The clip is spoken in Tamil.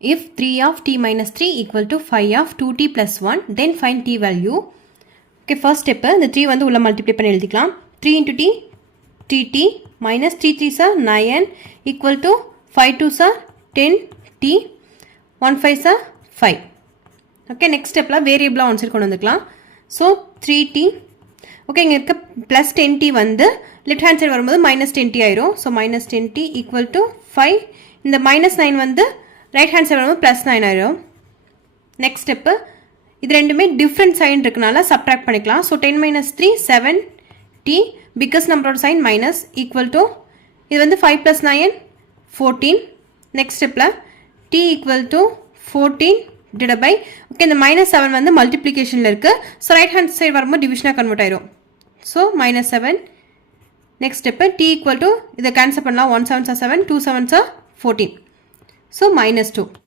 If 3 of t minus 3 equal to 5 of 2t plus 1, then find t value. Okay, first step, இந்த 3 வந்து உள்ள multiply பண்ணி எழுதிக்கலாம். 3 into t, tt minus 3 3s are 9 equal to 5 2s are 10t, 1 5s are 5. Okay, next step, variable on side கொண்டு வந்துக்கலாம். So, 3t, okay, இங்க இருக்க plus 10t வந்து left hand side வரும்போது minus 10t ஆயிரும். So, minus 10t equal to 5. இந்த minus 9 வந்து right hand side வரும்போது plus 9 ஆயிரும். Next step, இது ரெண்டுமே different sign இருக்கனால subtract பண்ணிக்கலாம். So, 10 minus 3, 7t, biggest number of sign minus equal to, இது வந்து 5 plus 9, 14. Next step, t equal to 14 divided by, okay, இந்த minus 7 வந்து multiplication இருக்கு. So, right hand side வரும்போது division convert ஆயிரும். So, minus 7. Next step, t equal to, இதை cancel பண்ணலாம். 1 7s are 7, 2 7s are 14. So, minus 2.